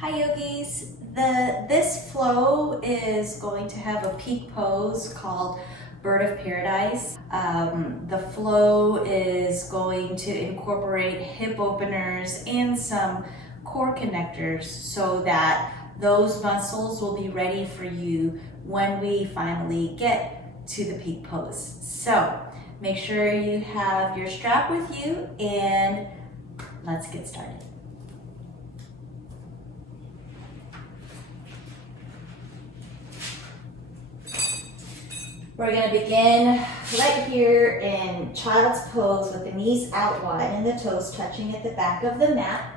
Hi yogis, this flow is going to have a peak pose called Bird of Paradise. The flow is going to incorporate hip openers and some core connectors so that those muscles will be ready for you when we finally get to the peak pose. So make sure you have your strap with you and let's get started. We're going to begin right here in child's pose with the knees out wide and the toes touching at the back of the mat.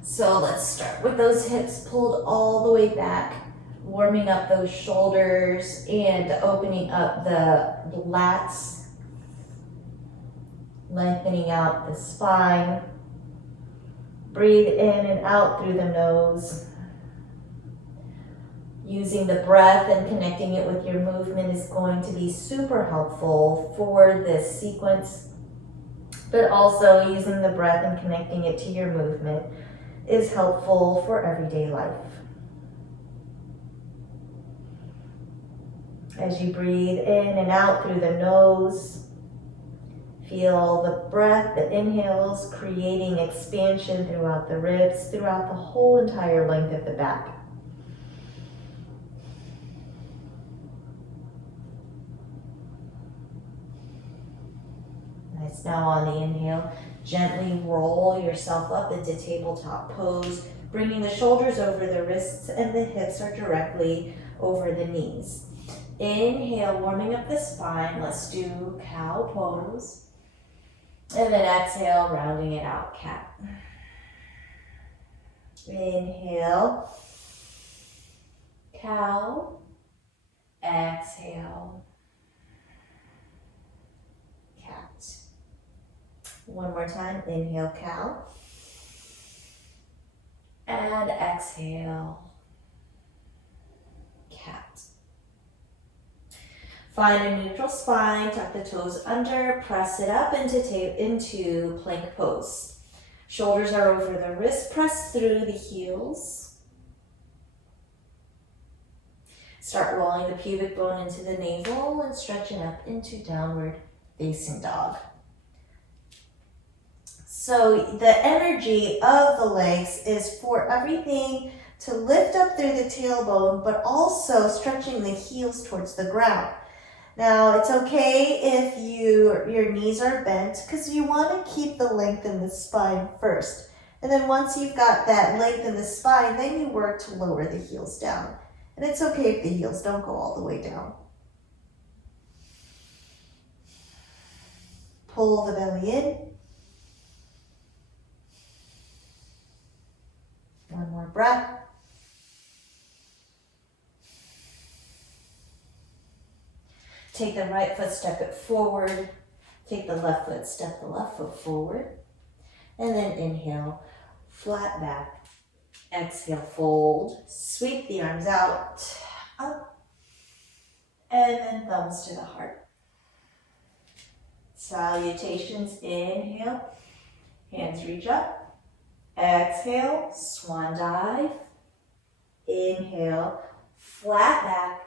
So let's start with those hips pulled all the way back, warming up those shoulders and opening up the lats, lengthening out the spine. Breathe in and out through the nose. Using the breath and connecting it with your movement is going to be super helpful for this sequence, but also using the breath and connecting it to your movement is helpful for everyday life. As you breathe in and out through the nose, feel the breath, the inhales creating expansion throughout the ribs, throughout the whole entire length of the back. Nice. Now on the inhale, gently roll yourself up into tabletop pose, bringing the shoulders over the wrists and the hips are directly over the knees. Inhale, warming up the spine. Let's do cow pose. And then exhale, rounding it out, cat. Inhale, cow. Exhale, cat. One more time, inhale, cow. And exhale, cat. Find a neutral spine, tuck the toes under, press it up into plank pose. Shoulders are over the wrists, press through the heels. Start rolling the pubic bone into the navel and stretching up into downward facing dog. So the energy of the legs is for everything to lift up through the tailbone, but also stretching the heels towards the ground. Now, it's okay if your knees are bent because you want to keep the length in the spine first. And then once you've got that length in the spine, then you work to lower the heels down. And it's okay if the heels don't go all the way down. Pull the belly in. One more breath. Take the right foot, step it forward. Take the left foot, step the left foot forward. And then inhale, flat back. Exhale, fold. Sweep the arms out, up. And then thumbs to the heart. Salutations, inhale. Hands reach up. Exhale, swan dive. Inhale, flat back.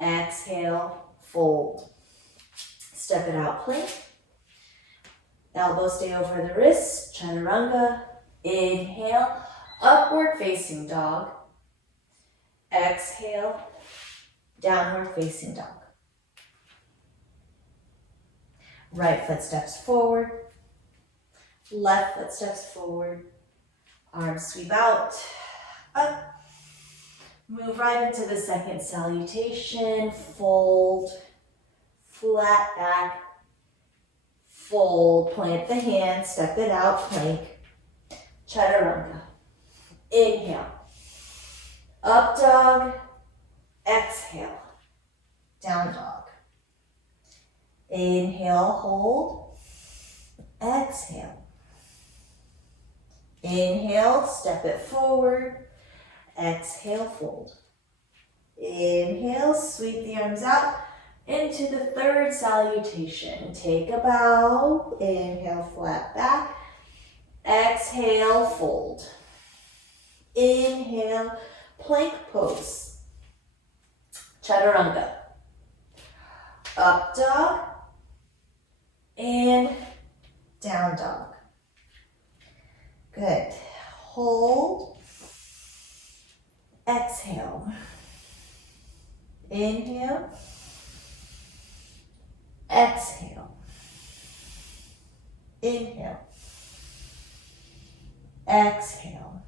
Exhale, fold. Step it out, plank. Elbows stay over the wrists, chaturanga. Inhale, upward facing dog. Exhale, downward facing dog. Right foot steps forward. Left foot steps forward. Arms sweep out, up. Move right into the second salutation. Fold, flat back, fold. Plant the hands, step it out, plank. Chaturanga. Inhale. Up dog. Exhale. Down dog. Inhale, hold. Exhale. Inhale, step it forward. Exhale, fold. Inhale, sweep the arms out into the third salutation. Take a bow. Inhale, flat back. Exhale, fold. Inhale. dog. Good. Hold. Exhale. Inhale. Exhale. Inhale. Exhale.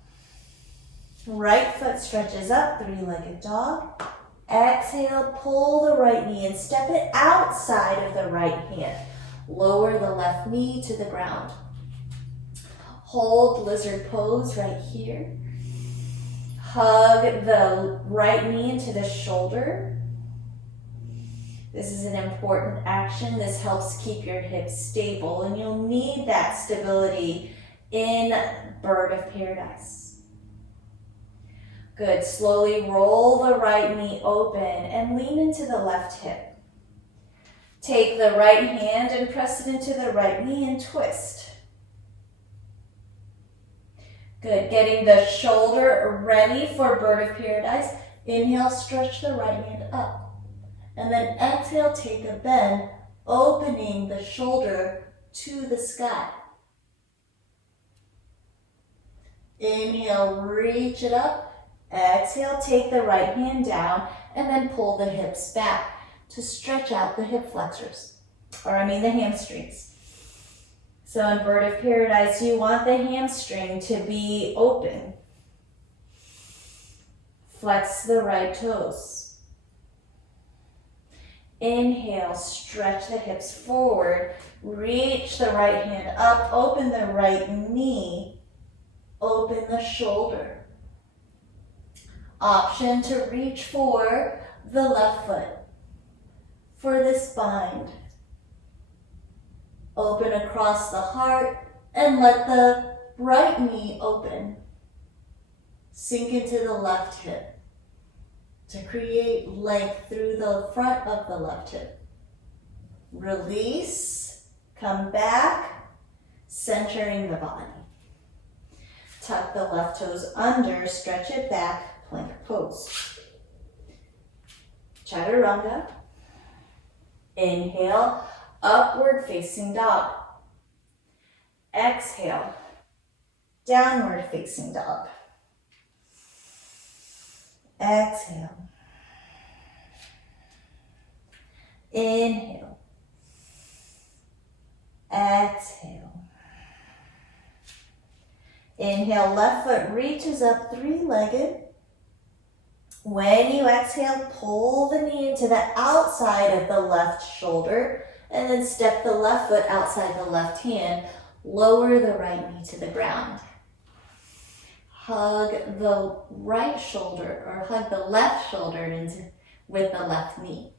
Right foot stretches up, three-legged dog. Exhale, pull the right knee and step it outside of the right hand. Lower the left knee to the ground. Hold lizard pose right here. Hug the right knee into the shoulder. This is an important action. This helps keep your hips stable, and you'll need that stability in Bird of Paradise. Good. Slowly roll the right knee open and lean into the left hip. Take the right hand and press it into the right knee and twist. Good. Getting the shoulder ready for Bird of Paradise. Inhale, stretch the right hand up. And then exhale, take a bend, opening the shoulder to the sky. Inhale, reach it up. Exhale, take the right hand down and then pull the hips back to stretch out the hip flexors, the hamstrings. So in Bird of Paradise, you want the hamstring to be open. Flex the right toes. Inhale, stretch the hips forward, reach the right hand up, open the right knee, open the shoulder. Option to reach for the left foot. For this bind, open across the heart and let the right knee open. Sink into the left hip to create length through the front of the left hip. Release, come back, centering the body. Tuck the left toes under, stretch it back, plank pose. Chaturanga. Inhale, upward facing dog. Exhale, downward facing dog. Exhale. Inhale. Exhale. Inhale, left foot reaches up three-legged. When you exhale, pull the knee into the outside of the left shoulder and then step the left foot outside the left hand. Lower the right knee to the ground. Hug the right shoulder or hug the left shoulder with the left knee.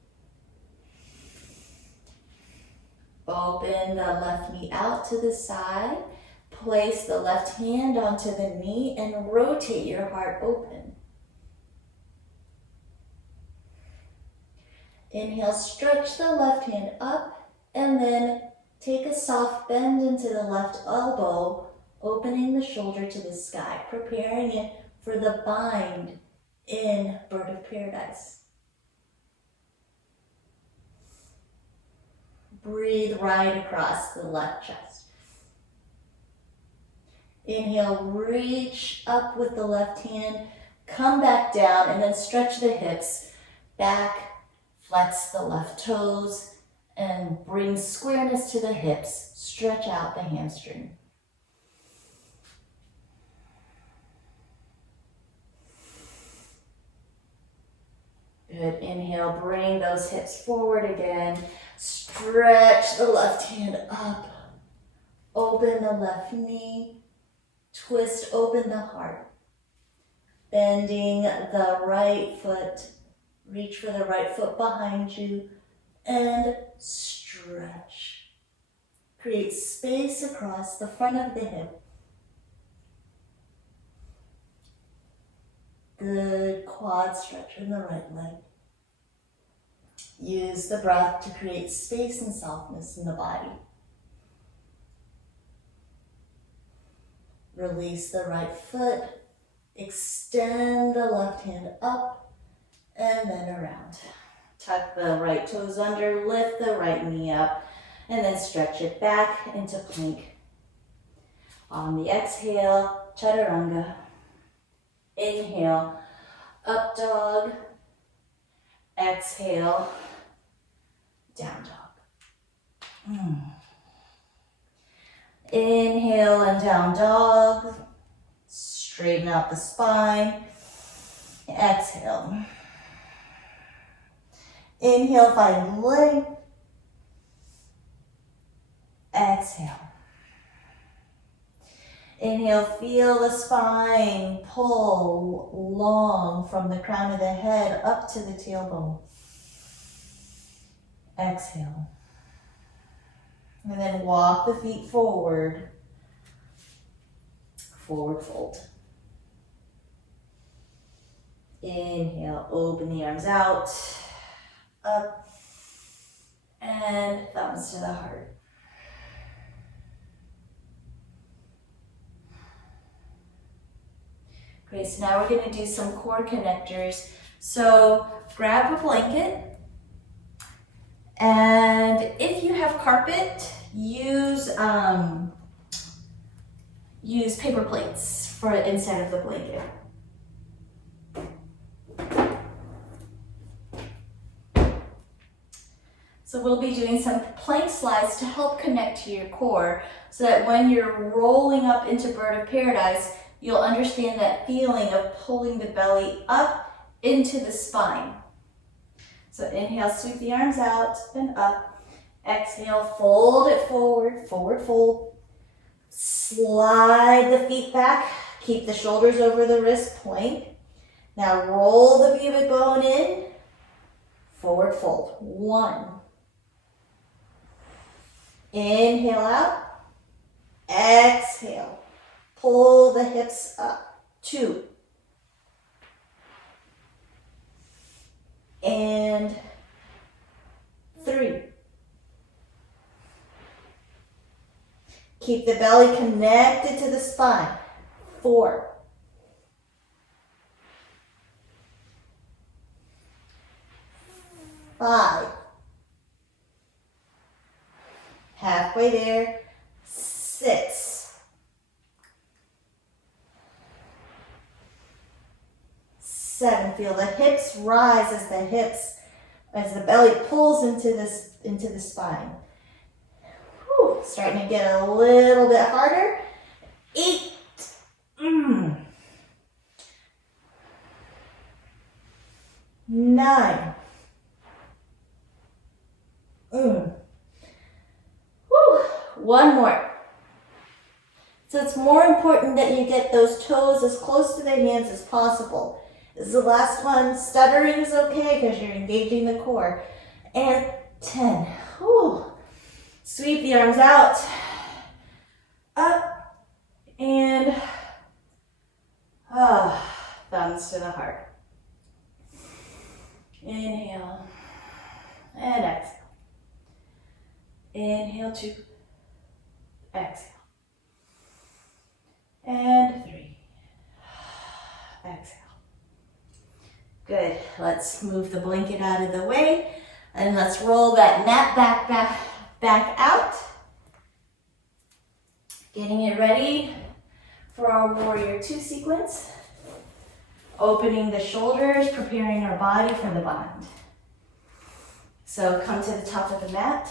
Open the left knee out to the side. Place the left hand onto the knee and rotate your heart open. Inhale, stretch the left hand up and then take a soft bend into the left elbow, opening the shoulder to the sky, preparing it for the bind in Bird of Paradise. Breathe right across the left chest. Inhale, reach up with the left hand, come back down and then stretch the hips back. Flex the left toes and bring squareness to the hips. Stretch out the hamstring. Good. Inhale, bring those hips forward again. Stretch the left hand up. Open the left knee. Twist open the heart. Bending the right foot. Reach for the right foot behind you and stretch. Create space across the front of the hip. Good quad stretch in the right leg. Use the breath to create space and softness in the body. Release the right foot. Extend the left hand up. And then around. Tuck the right toes under, lift the right knee up, and then stretch it back into plank On the exhale, chaturanga. Inhale, up dog. Exhale, down dog. Inhale and down dog. Straighten out the spine. Exhale. Inhale, find length. Exhale. Inhale, feel the spine pull long from the crown of the head up to the tailbone. Exhale. And then walk the feet forward. Forward fold. Inhale, open the arms out. Up. And thumbs to the heart. Great, so now we're going to do some core connectors. So grab a blanket, and if you have carpet, use paper plates for inside of the blanket. So we'll be doing some plank slides to help connect to your core so that when you're rolling up into Bird of Paradise, you'll understand that feeling of pulling the belly up into the spine. So inhale, sweep the arms out and up. Exhale, fold it forward, forward fold. Slide the feet back. Keep the shoulders over the wrist point. Now roll the pubic bone in. Forward fold. 1. Inhale out. Exhale. Pull the hips up. 2. And 3. Keep the belly connected to the spine. 4. 5. Halfway there. 6. 7. Feel the hips rise as the belly pulls into the spine. Whew. Starting to get a little bit harder. 8. 9. Whew. 1 more. So it's more important that you get those toes as close to the hands as possible. This is the last one. Stuttering is okay because you're engaging the core. And 10. Whew. Sweep the arms out. Up. And thumbs to the heart. Inhale. And exhale. Inhale, 2. Exhale. And 3. Exhale. Good. Let's move the blanket out of the way and let's roll that mat back out. Getting it ready for our Warrior 2 sequence. Opening the shoulders, preparing our body for the bind. So come to the top of the mat.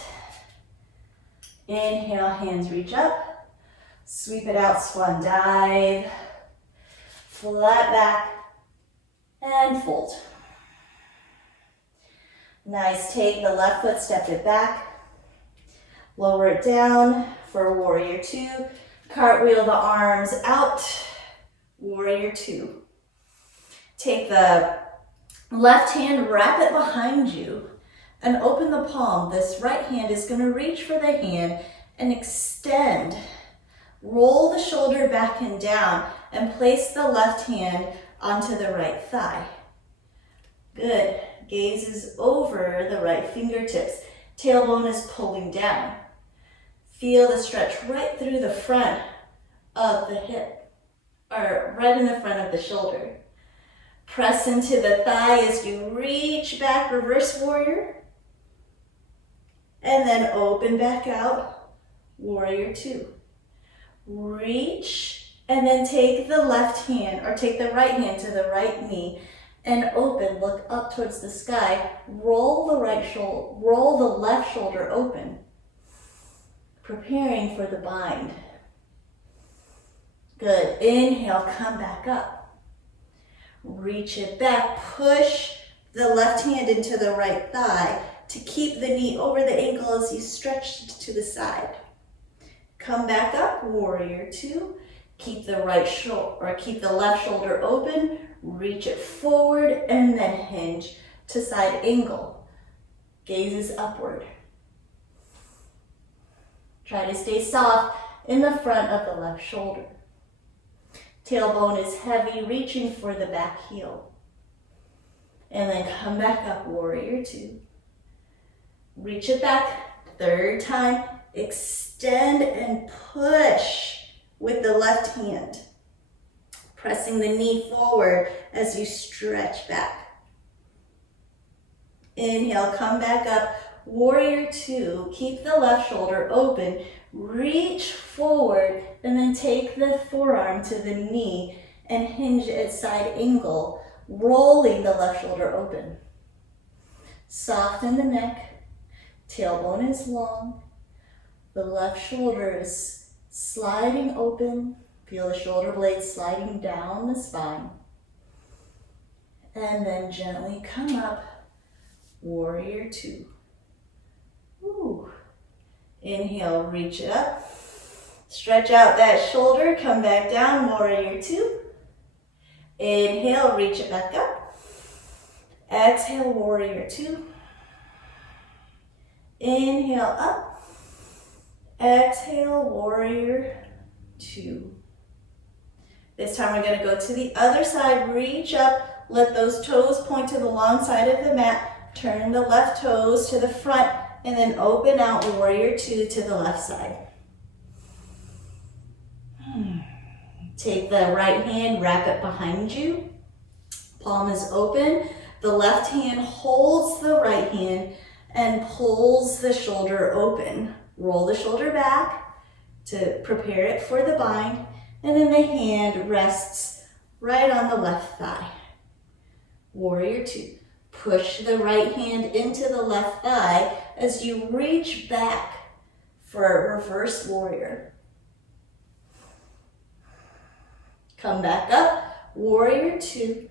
Inhale, hands reach up. Sweep it out, swan dive. Flat back and fold. Nice, take the left foot, step it back. Lower it down for Warrior 2. Cartwheel the arms out. Warrior 2. Take the left hand, wrap it behind you, and open the palm. This right hand is going to reach for the hand and extend. Roll the shoulder back and down and place the left hand onto the right thigh. Good. Gaze is over the right fingertips. Tailbone is pulling down. Feel the stretch right through the front of the hip, or right in the front of the shoulder. Press into the thigh as you reach back, reverse warrior. And then open back out, Warrior 2. reach, and then take the left hand or take the right hand to the right knee and open, look up towards the sky, roll the left shoulder open, preparing for the bind. Good, inhale, come back up. Reach it back, push the left hand into the right thigh to keep the knee over the ankle as you stretch to the side. Come back up, warrior two. Keep the keep the left shoulder open, reach it forward, and then hinge to side angle. Gaze is upward. Try to stay soft in the front of the left shoulder. Tailbone is heavy, reaching for the back heel. And then come back up, warrior two. Reach it back, third time, extend and push with the left hand. Pressing the knee forward as you stretch back. Inhale, come back up, warrior two. Keep the left shoulder open, reach forward, and then take the forearm to the knee and hinge at side angle, rolling the left shoulder open. Soften the neck, tailbone is long, the left shoulder is sliding open. Feel the shoulder blades sliding down the spine. And then gently come up, warrior two. Ooh. Inhale, reach it up. Stretch out that shoulder, come back down, warrior two. Inhale, reach it back up. Exhale, warrior two. Inhale, up. Exhale, warrior two. This time we're going to go to the other side, reach up, let those toes point to the long side of the mat, turn the left toes to the front, and then open out, warrior two to the left side. Take the right hand, wrap it behind you. Palm is open. The left hand holds the right hand and pulls the shoulder open. Roll the shoulder back to prepare it for the bind, and then the hand rests right on the left thigh. Warrior two. Push the right hand into the left thigh as you reach back for a reverse warrior. Come back up, warrior two.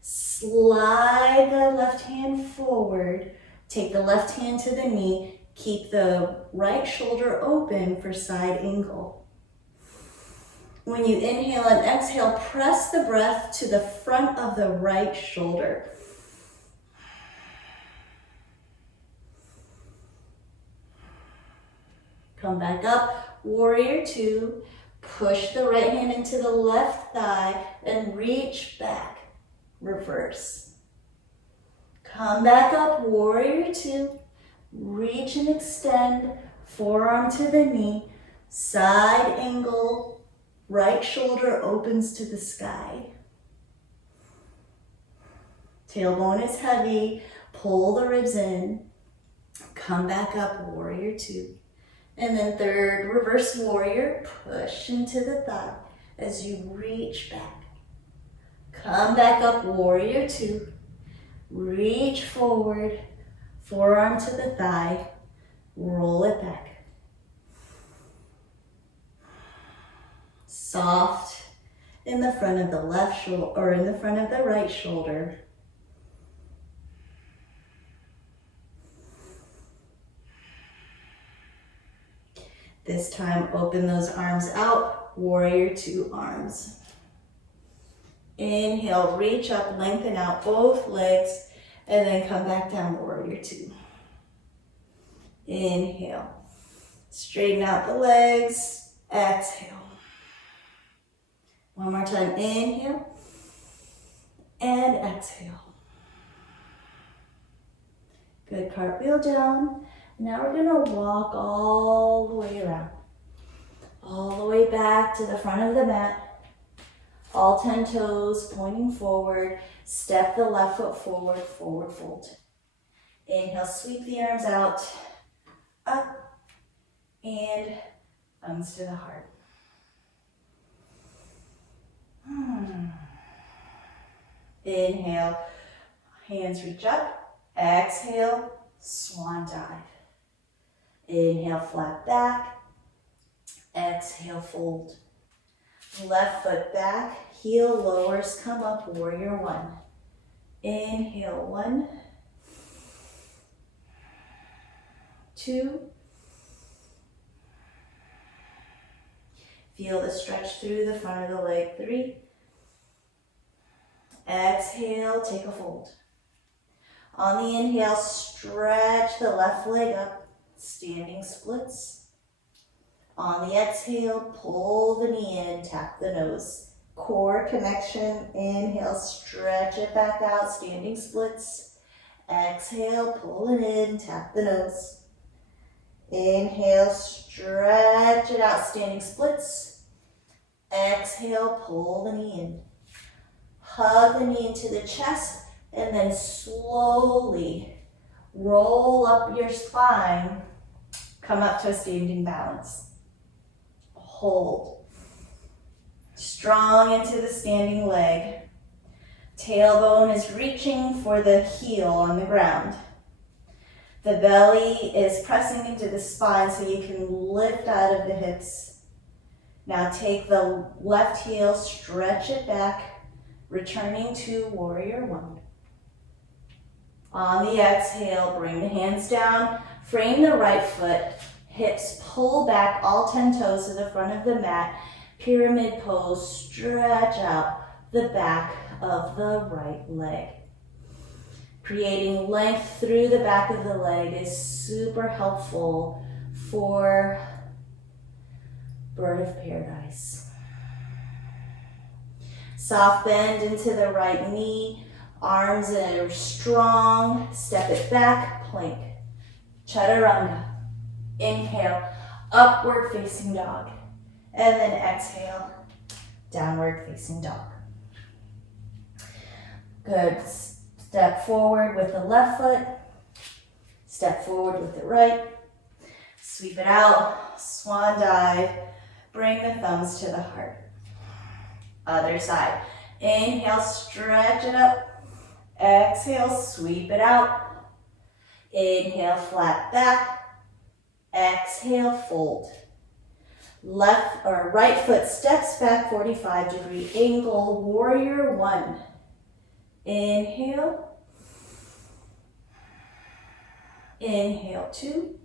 Slide the left hand forward. Take the left hand to the knee. Keep the right shoulder open for side angle. When you inhale and exhale, press the breath to the front of the right shoulder. Come back up, warrior two. Push the right hand into the left thigh and reach back, reverse. Come back up, warrior two. Reach and extend, forearm to the knee, side angle, right shoulder opens to the sky. Tailbone is heavy, pull the ribs in, come back up, warrior two. And then third, reverse warrior, push into the thigh as you reach back. Come back up, warrior two. Reach forward, forearm to the thigh, roll it back. Soft in the front of the left shoulder or in the front of the right shoulder. This time, open those arms out, warrior two arms. Inhale, reach up, lengthen out both legs, and then come back down, warrior two. Inhale, straighten out the legs, exhale. One more time, inhale, and exhale. Good, cartwheel down. Now we're gonna walk all the way around. All the way back to the front of the mat. All 10 toes pointing forward. Step the left foot forward, forward fold. Inhale, sweep the arms out, up, and thumbs to the heart. Inhale, hands reach up. Exhale, swan dive. Inhale, flat back. Exhale, fold. Left foot back, heel lowers, come up, warrior one. Inhale, 1, 2. Feel the stretch through the front of the leg, 3. Exhale, take a fold. On the inhale, stretch the left leg up, standing splits. On the exhale, pull the knee in, tap the nose. Core connection, inhale, stretch it back out, standing splits. Exhale, pull it in, tap the nose. Inhale, stretch it out, standing splits. Exhale, pull the knee in. Hug the knee into the chest, and then slowly roll up your spine. Come up to a standing balance. Hold. Strong into the standing leg. Tailbone is reaching for the heel on the ground. The belly is pressing into the spine so you can lift out of the hips. Now take the left heel, stretch it back, returning to warrior one. On the exhale, bring the hands down, frame the right foot, hips pull back, all 10 toes to the front of the mat, pyramid pose, stretch out the back of the right leg. Creating length through the back of the leg is super helpful for bird of paradise. Soft bend into the right knee, arms are strong, step it back, plank. Chaturanga. Inhale, upward facing dog. And then exhale, downward facing dog. Good. Step forward with the left foot. Step forward with the right. Sweep it out, swan dive. Bring the thumbs to the heart. Other side. Inhale, stretch it up. Exhale, sweep it out. Inhale, flat back. Exhale, fold. Left or right foot steps back, 45-degree angle, warrior one. Inhale. Inhale, 2.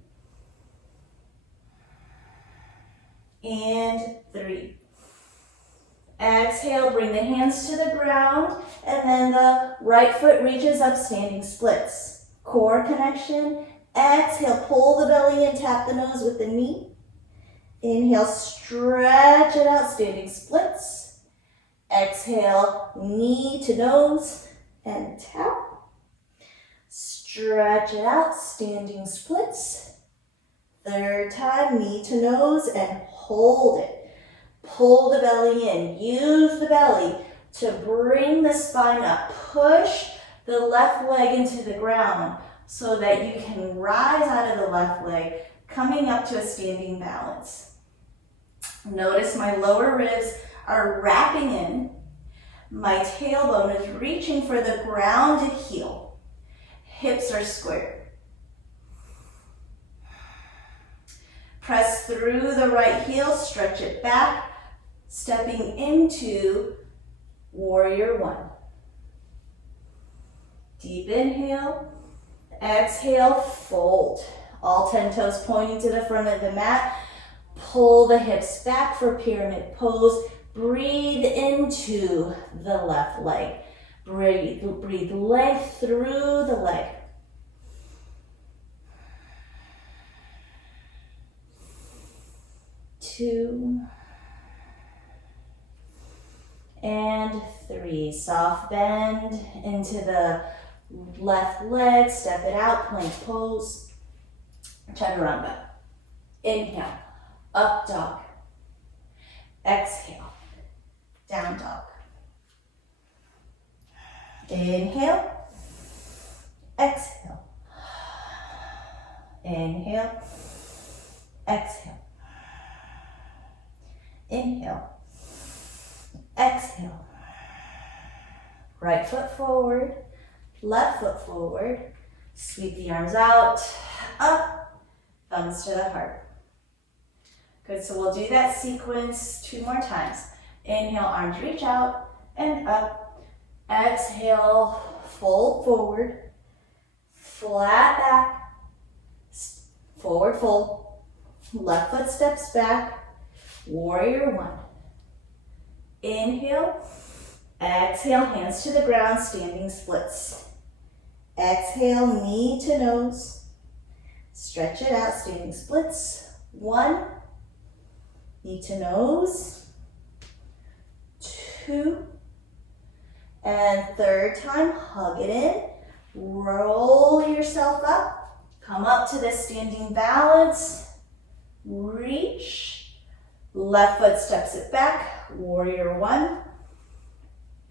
And 3. Exhale, bring the hands to the ground, and then the right foot reaches up, standing splits. Core connection. Exhale, pull the belly in, tap the nose with the knee. Inhale, stretch it out, standing splits. Exhale, knee to nose and tap. Stretch it out, standing splits. Third time, knee to nose and hold it. Pull the belly in. Use the belly to bring the spine up. Push the left leg into the ground so that you can rise out of the left leg, coming up to a standing balance. Notice my lower ribs are wrapping in. My tailbone is reaching for the grounded heel. Hips are squared. Press through the right heel, stretch it back, stepping into warrior one. Deep inhale, exhale, fold. All 10 toes pointing to the front of the mat. Pull the hips back for pyramid pose. Breathe into the left leg. Breathe length through the leg. Two. And 3. Soft bend into the left leg. Step it out, plank pose. Chaturanga. Inhale, up dog. Exhale, down dog. Inhale, exhale. Inhale, exhale. Inhale, exhale. Right foot forward, left foot forward. Sweep the arms out, up, thumbs to the heart. Good, so we'll do that sequence 2 more times. Inhale, arms reach out and up. Exhale, fold forward, flat back, forward fold. Left foot steps back, warrior 1. Inhale, exhale, hands to the ground, standing splits. Exhale, knee to nose. Stretch it out, standing splits. 1, knee to nose. 2, and third time, hug it in. Roll yourself up. Come up to the standing balance. Reach. Left foot steps it back. Warrior 1.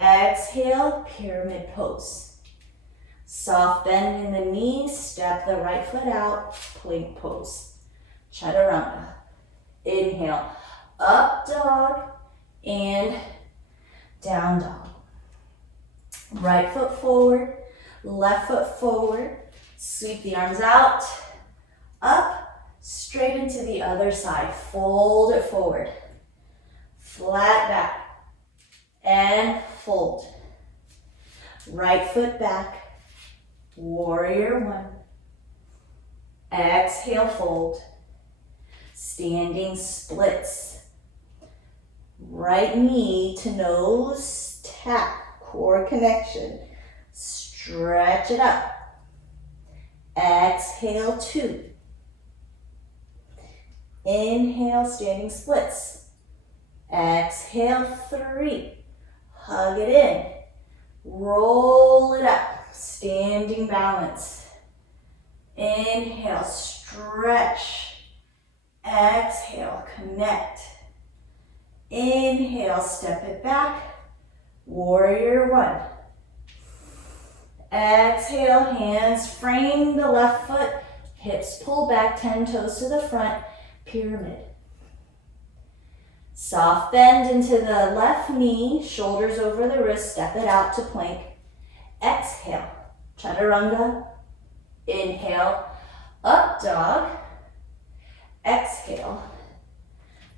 Exhale, pyramid pose. Soft bend in the knees. Step the right foot out. Plank pose. Chaturanga. Inhale, up dog and down dog. Right foot forward, left foot forward. Sweep the arms out, up, straight into the other side. Fold it forward. Flat back and fold. Right foot back, warrior 1. Exhale, fold. Standing splits. Right knee to nose, tap, core connection. Stretch it up. Exhale, 2. Inhale, standing splits. Exhale, 3. Hug it in. Roll it up. Standing balance. Inhale, stretch. Exhale, connect. Inhale, step it back. Warrior 1. Exhale, hands frame the left foot. Hips pull back, 10 toes to the front. Pyramid. Soft bend into the left knee, shoulders over the wrist, step it out to plank. Exhale, chaturanga. Inhale, up dog. Exhale,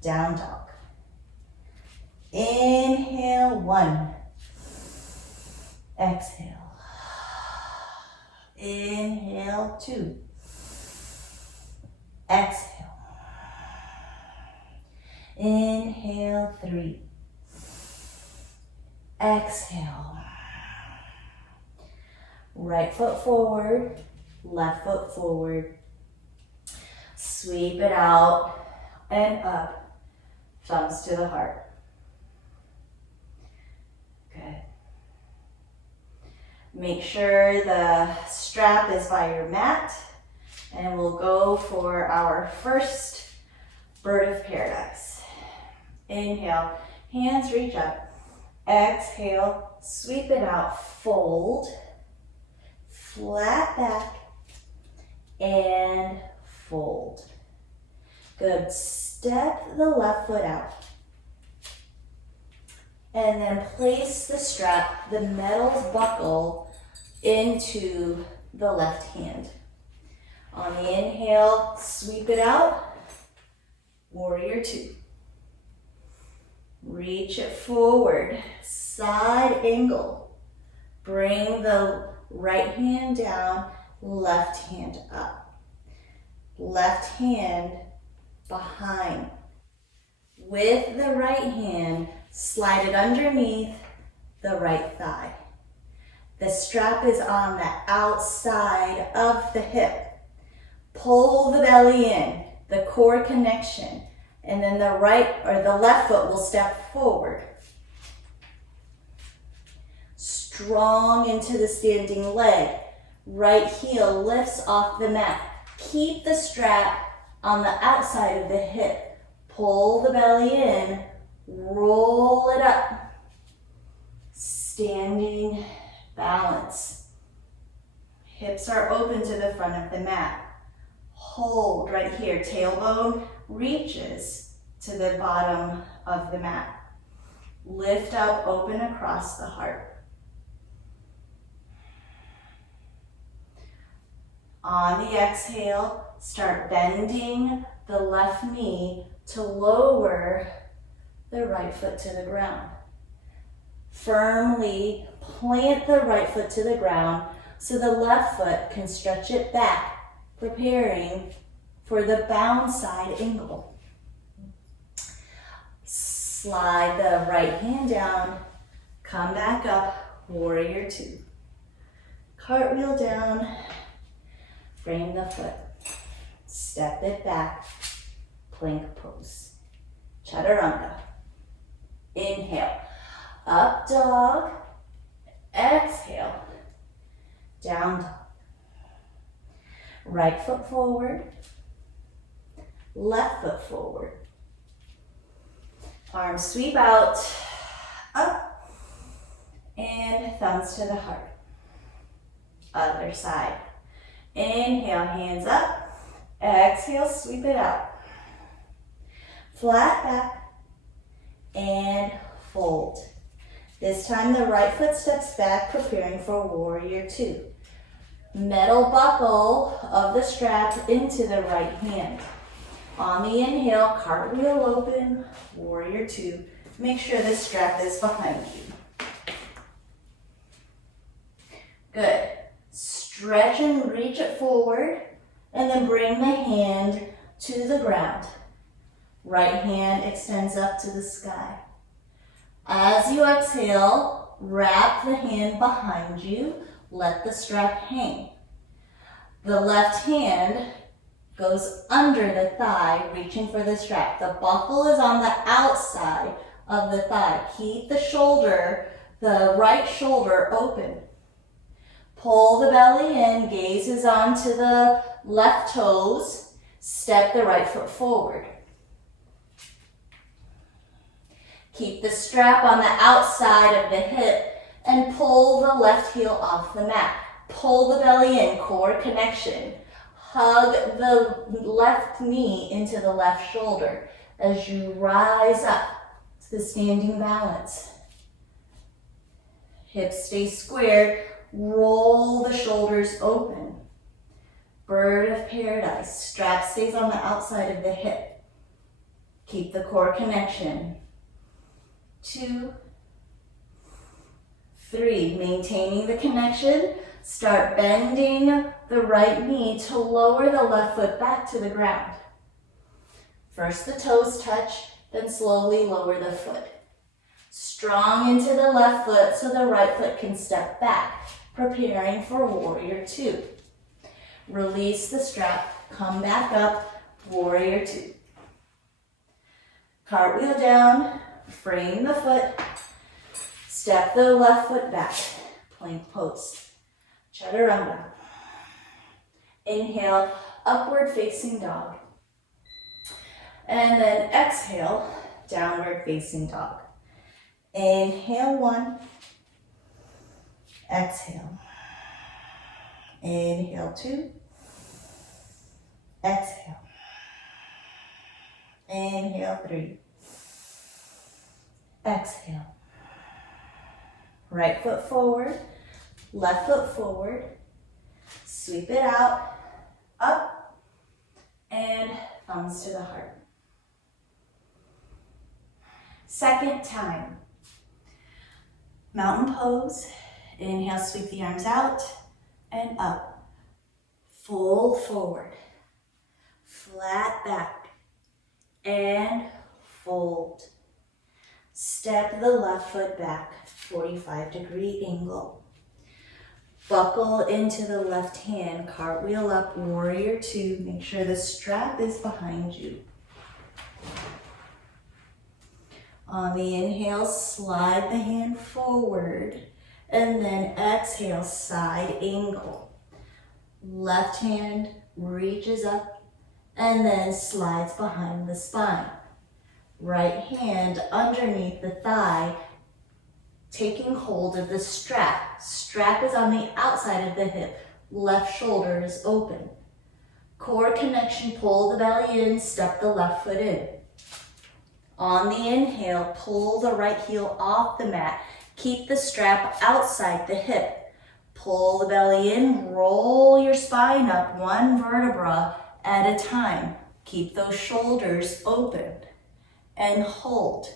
down dog. Inhale, 1. Exhale. Inhale, 2. Exhale. Inhale, 3. Exhale. Right foot forward, left foot forward. Sweep it out and up, thumbs to the heart. Good. Make sure the strap is by your mat, and we'll go for our first bird of paradise. Inhale, hands reach up. Exhale, sweep it out, fold, flat back, and fold. Good. Step the left foot out. And then place the strap, the metal buckle, into the left hand. On the inhale, sweep it out. Warrior 2. Reach it forward, side angle. Bring the right hand down, left hand up. Left hand behind. With the right hand, slide it underneath the right thigh. The strap is on the outside of the hip. Pull the belly in, the core connection, and then the right or the left foot will step forward. Strong into the standing leg. Right heel lifts off the mat. Keep the strap on the outside of the hip. Pull the belly in, roll it up. Standing balance. Hips are open to the front of the mat. Hold right here. Tailbone reaches to the bottom of the mat. Lift up, open across the heart. On the exhale, start bending the left knee to lower the right foot to the ground. Firmly plant the right foot to the ground so the left foot can stretch it back, preparing for the bound side angle. Slide the right hand down, come back up, warrior two. Cartwheel down, frame the foot, step it back, plank pose. Chaturanga. Inhale, up dog, exhale, down dog. Right foot forward, left foot forward. Arms sweep out, up, and thumbs to the heart. Other side. Inhale, hands up. Exhale, sweep it out. Flat back and fold. This time the right foot steps back, preparing for warrior two. Metal buckle of the strap into the right hand. On the inhale, cartwheel open, warrior two. Make sure the strap is behind you. Good. Stretch and reach it forward, and then bring the hand to the ground. Right hand extends up to the sky. As you exhale, wrap the hand behind you. Let the strap hang. The left hand goes under the thigh, reaching for the strap. The buckle is on the outside of the thigh. Keep the shoulder, the right shoulder open. Pull the belly in, gaze is onto the left toes. Step the right foot forward. Keep the strap on the outside of the hip and pull the left heel off the mat. Pull the belly in, core connection. Hug the left knee into the left shoulder as you rise up to the standing balance. Hips stay squared. Roll the shoulders open. Bird of paradise. Strap stays on the outside of the hip. Keep the core connection. 2, 3. Maintaining the connection. Start bending the right knee to lower the left foot back to the ground. First the toes touch, then slowly lower the foot. Strong into the left foot so the right foot can step back, preparing for warrior two. Release the strap, come back up, warrior two. Cartwheel down, frame the foot, step the left foot back, plank pose. Chaturanga. Inhale, upward facing dog. And then exhale, downward facing dog. Inhale 1. Exhale. Inhale 2. Exhale. Inhale 3. Exhale. Right foot forward, left foot forward. Sweep it out, up, and thumbs to the heart. Second time. Mountain pose. Inhale, sweep the arms out and up. Fold forward. Flat back. And fold. Step the left foot back, 45-degree angle. Buckle into the left hand, cartwheel up, warrior two. Make sure the strap is behind you. On the inhale, slide the hand forward, and then exhale, side angle. Left hand reaches up and then slides behind the spine. Right hand underneath the thigh, taking hold of the strap. Strap is on the outside of the hip. Left shoulder is open. Core connection, pull the belly in, step the left foot in. On the inhale, pull the right heel off the mat. Keep the strap outside the hip. Pull the belly in, roll your spine up one vertebra at a time. Keep those shoulders open and hold.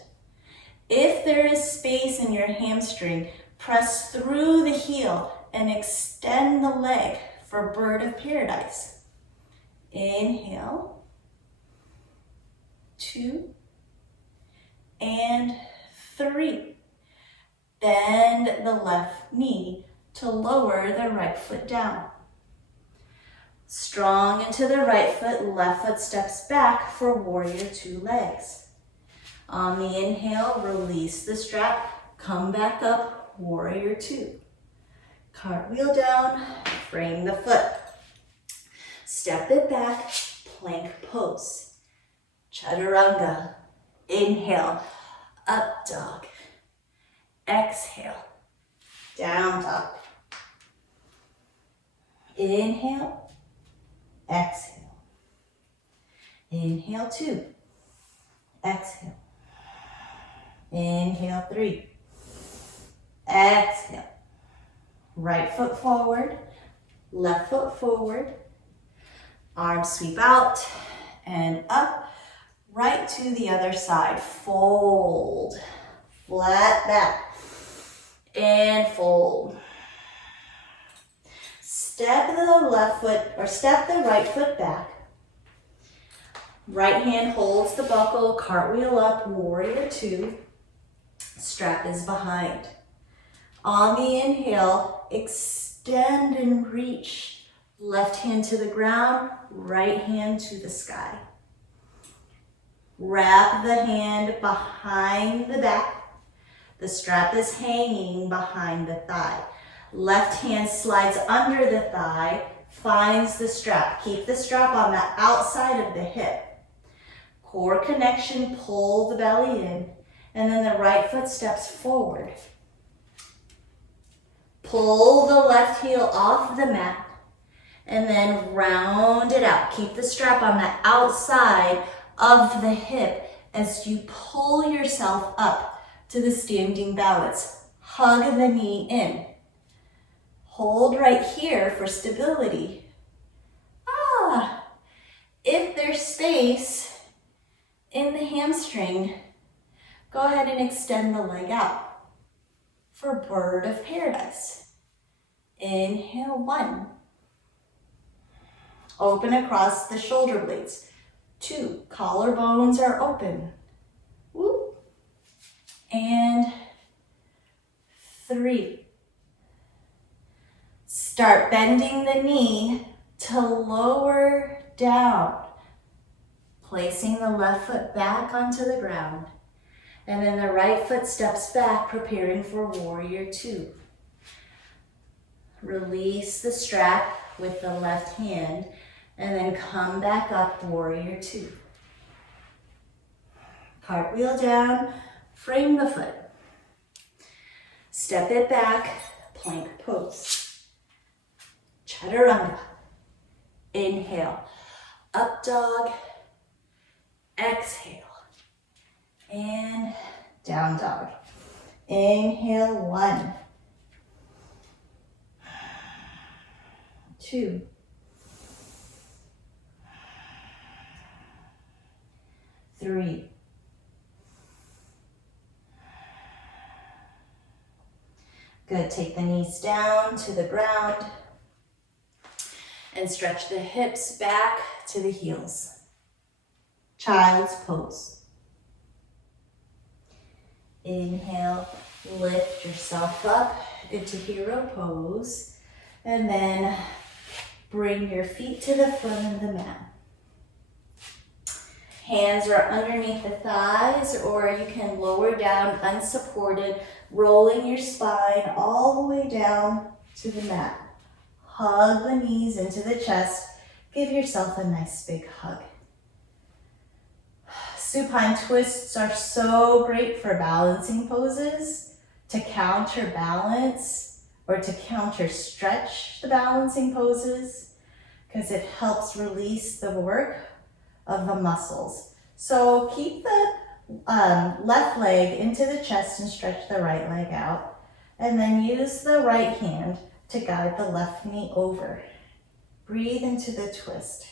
If there is space in your hamstring, press through the heel and extend the leg for bird of paradise. Inhale, 2, and 3. Bend the left knee to lower the right foot down. Strong into the right foot, left foot steps back for warrior 2 legs. On the inhale, release the strap, come back up, warrior 2. Cartwheel down, frame the foot. Step it back, plank pose. Chaturanga. Inhale, up dog. Exhale, down dog. Inhale, exhale. Inhale 2, exhale. Inhale 3, exhale. Right foot forward, left foot forward. Arms sweep out and up, right to the other side. Fold, flat back, and fold. Step the left foot, or step the right foot back. Right hand holds the buckle, cartwheel up, warrior 2. Strap is behind. On the inhale, extend and reach. Left hand to the ground, right hand to the sky. Wrap the hand behind the back. The strap is hanging behind the thigh. Left hand slides under the thigh, finds the strap. Keep the strap on the outside of the hip. Core connection, pull the belly in, and then the right foot steps forward. Pull the left heel off the mat, and then round it out. Keep the strap on the outside of the hip as you pull yourself up to the standing balance. Hug the knee in. Hold right here for stability. If there's space in the hamstring, go ahead and extend the leg out for bird of paradise. Inhale 1. Open across the shoulder blades. 2, collarbones are open. Woo. And 3. Start bending the knee to lower down. Placing the left foot back onto the ground. And then the right foot steps back, preparing for warrior 2. Release the strap with the left hand, and then come back up, warrior 2. Cartwheel down, frame the foot. Step it back, plank pose. Chaturanga. Inhale, up dog, exhale, and down dog. Inhale 1, 2, 3, 4. Take the knees down to the ground and stretch the hips back to the heels. Child's pose. Inhale, lift yourself up into hero pose, and then bring your feet to the front of the mat. Hands are underneath the thighs, or you can lower down unsupported, rolling your spine all the way down to the mat. Hug the knees into the chest. Give yourself a nice big hug. Supine twists are so great for balancing poses, to counterbalance or to counter stretch the balancing poses, because it helps release the work of the muscles. So keep the left leg into the chest and stretch the right leg out. And then use the right hand to guide the left knee over. Breathe into the twist.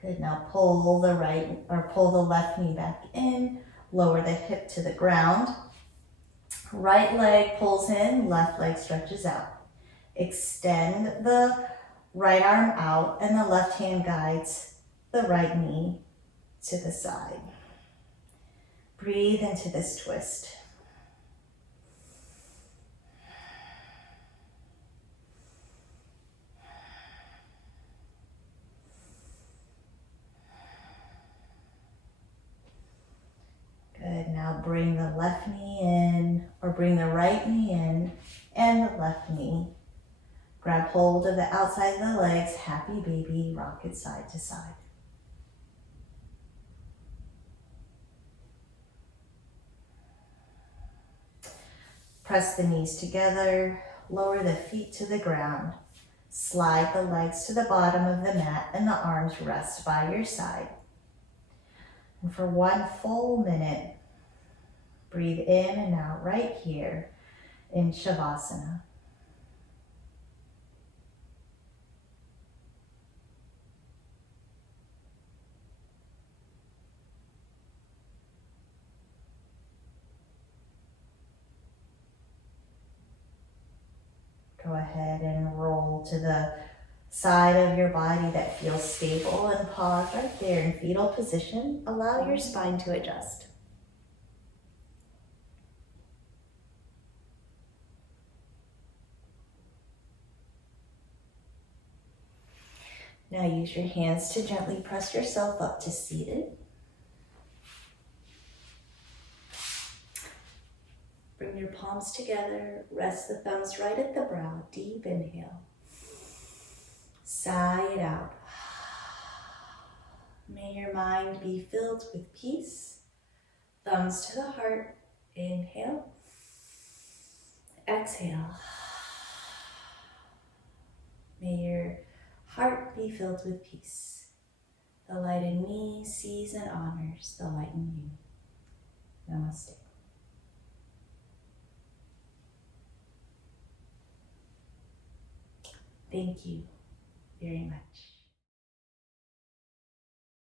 Good, now pull the left knee back in, lower the hip to the ground. Right leg pulls in, left leg stretches out. Extend the right arm out and the left hand guides the right knee to the side. Breathe into this twist. Good, now bring the left knee in, or bring the right knee in and the left knee. Grab hold of the outside of the legs, happy baby, rock it side to side. Press the knees together, lower the feet to the ground. Slide the legs to the bottom of the mat and the arms rest by your side. And for 1 full minute, breathe in and out right here in Shavasana. Go ahead and roll to the side of your body that feels stable and pause right there in fetal position. Allow your spine to adjust. Now use your hands to gently press yourself up to seated. Bring your palms together, rest the thumbs right at the brow, deep inhale. Sigh it out. May your mind be filled with peace. Thumbs to the heart, inhale. Exhale. May your heart be filled with peace. The light in me sees and honors the light in you. Namaste. Thank you very much.